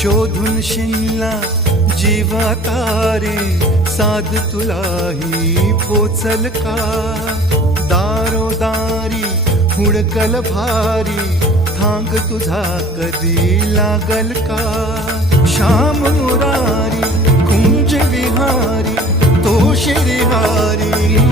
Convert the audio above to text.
शोधून शिनला जीवा तारे, साध तुलाही पोचल का? दारोदारी हुडकल भारी, थांग तुझा कधी लागल का? श्याम मुरारी कुंज विहारी, तो श्रीहारी